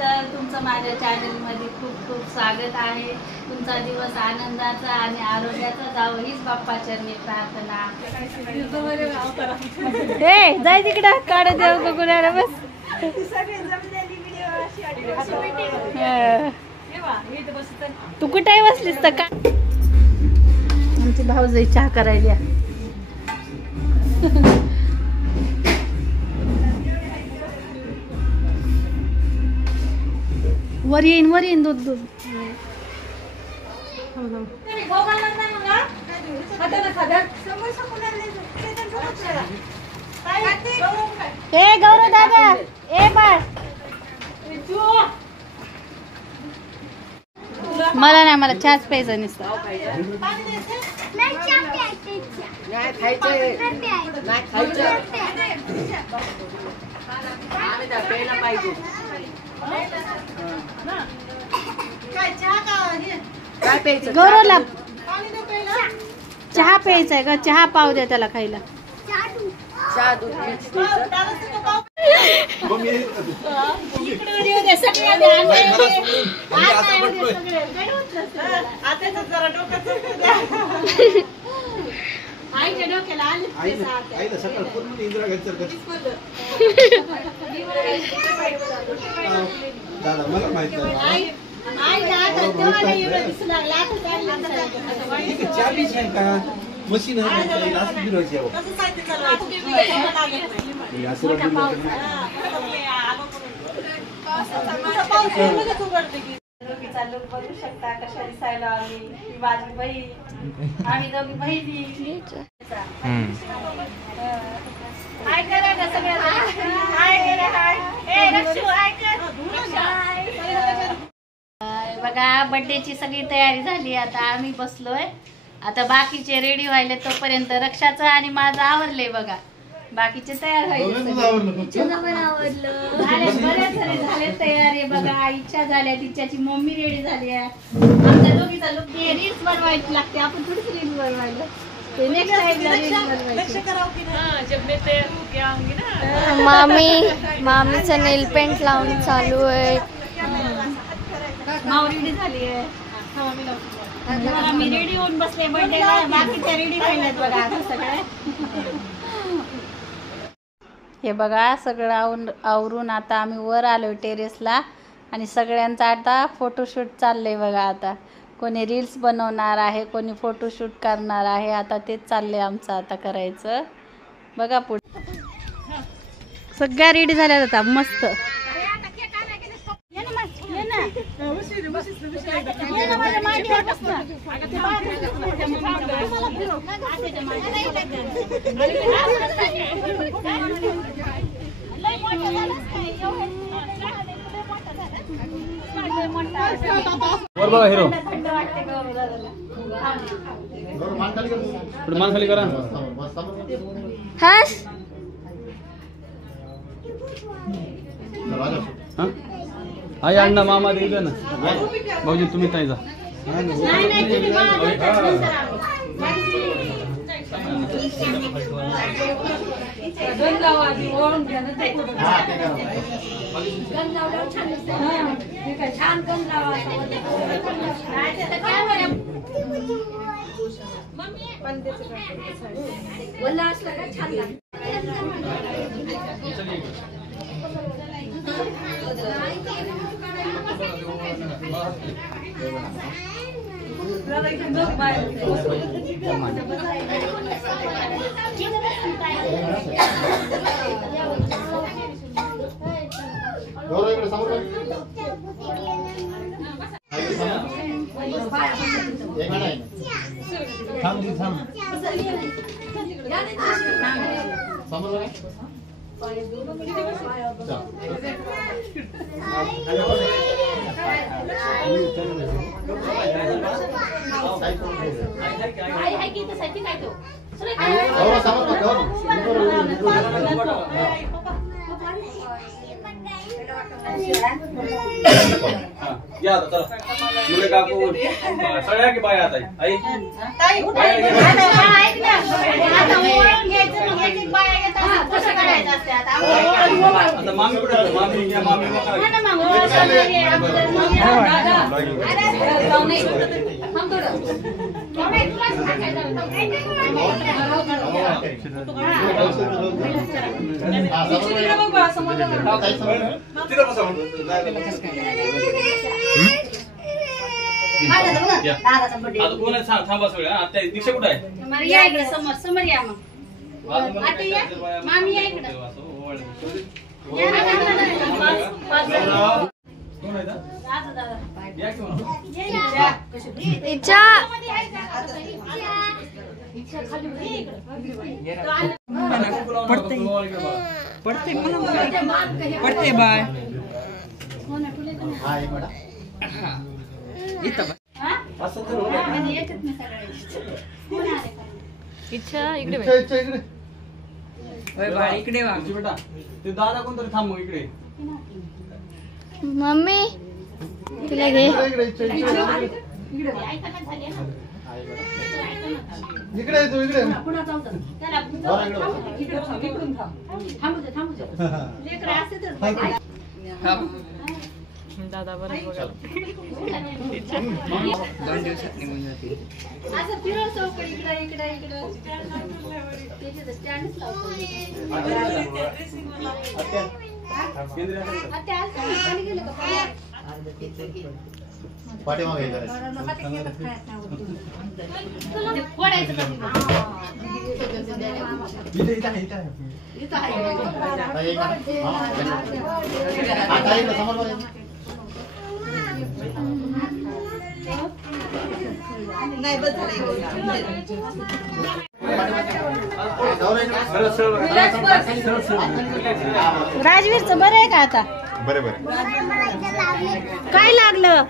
तर तुमचं माझ्या चॅनलमध्ये खूप खूप स्वागत आहे. तुमचा दिवस आनंदाचा आणि आरोग्याचा जावं हीच बाप्पा चरणी प्रार्थना. जाय तिकडं काढ देव बघून बस. तू कुठे बसलीस तर का? आमची भाऊजाई चहा करायला. वर येईन दूध दूध. ए गौरव दादा ए बाळ मला नाही, मला चहाच प्यायचा नसतं. गौरवला चहा प्यायचा आहे का? चहा पाव द्या त्याला खायला. मला माहिती मशीन लोक बघू शकता कशा दिसायला आम्ही. माझी बहीण, आम्ही दोघी बहिणी. हाय करा ना सगळ्यांना. हाय करा. हाय ए रक्षू हाय कर. बघा बर्थडेची सगळी तयारी झाली. आता आम्ही बसलोय. आता बाकीचे रेडी व्हायले तोपर्यंत रक्षाचं आणि माझं आवरले. बघा बाकीचे तयार व्हायले. बरेच झाले तयारी. बघा इच्छा झाल्या, तिच्याची मम्मी रेडी झाली आहे. आमच्या दोघीचा लुक रील्स बनवायची लागते. आपण थोडीच रील्स बनवायला. मामीचं नेल पेंट लावून चालू आहे. माव रेडी झाली आहे. मी रेडी होऊन बसले बर्थडेला. बाकीच्या रेडी राहिल्यात बघा आता सगळे. हे बघा सगळं आवरून आता आम्ही वर आलो टेरेसला आणि सगळ्यांचा आता फोटोशूट चाललंय बघा. आता कोणी रील्स बनवणार आहे, कोणी फोटोशूट करणार आहे. आता तेच चाललंय आमचं आता करायचं. बघा पुढे सगळ्या रेडी झाल्या आता मस्त. हिरो मान खाली करा. आई अण्णा मामा दे ना. भाऊजी तुम्ही ताई जा. या आता चला मुले काकू सगळ्या की बाय आता आई ताई ऐक ना आता ओळख घ्यायचं मग एक बाय येतात कसं करायचं असते आता मामी कुठे मामी या मामी ना मग आता कोण थांबा सगळं. आता दीक्षा कुठे आहे? या इकडे समोर समोर या मग. आता या मामी या इकडे. इच्छा पडते बाय इच्छा इकडे बाळ इकडे वा. बेटा ते दादा कोणतरी थांब मग इकडे. मम्मी तुला घे. दादा बरोबर 2 दिवसात निघून जाते. असं फिरव चौकडी इकडे इकडे इकडे त्याच्यात स्टँडच लावतो. आता खाली गेलं का पाठीमागे फोडायचं नाही बस राजवीरचं बरं आहे का आता? बरे बरे काय लागलं?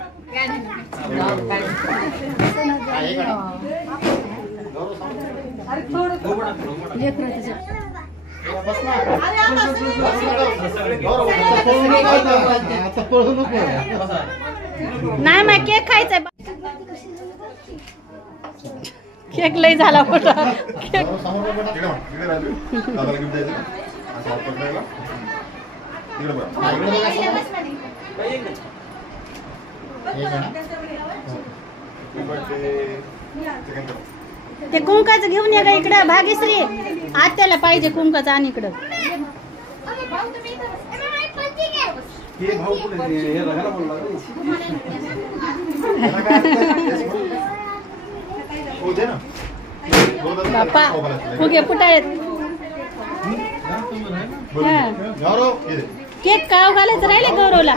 नाही मग केक खायचा. केक लय झाला मोठा. ते कुंकाचं घेऊन ये ग इकडं. भाग्यश्री आत्याला पाहिजे कुंकाचं. आणि इकडं बाप्पा फुगे फुटायत. केक काव घालायचं राहिले गौरवला.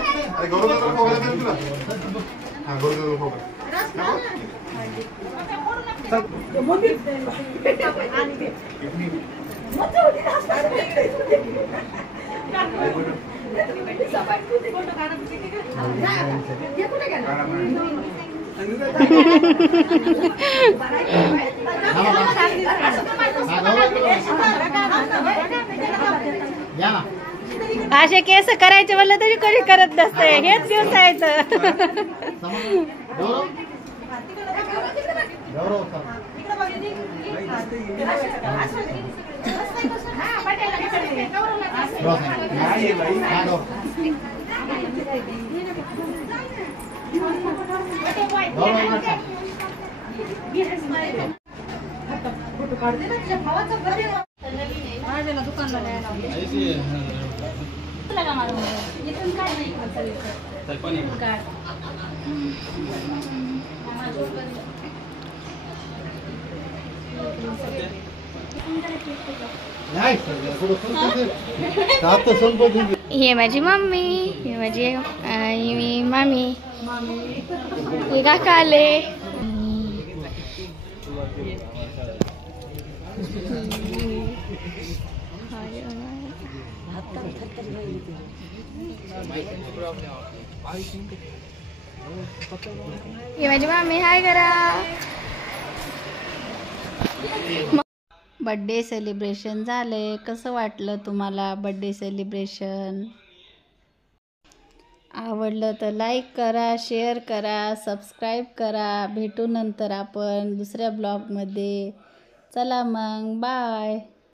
असे केस करायचे म्हणलं तरी कोणी करत नसते. हेच घेऊन जायचं. हे माझी मम्मी, हे माझी मामी, हे काका आले. हे माझी मामी. हाय करा. बर्थडे सेलिब्रेशन झाले. कसं वाटलं तुम्हाला बर्थडे सेलिब्रेशन? आवडलं तर लाईक करा, शेअर करा, सबस्क्राईब करा. भेटू नंतर आपण दुसऱ्या ब्लॉगमध्ये. चला मग बाय.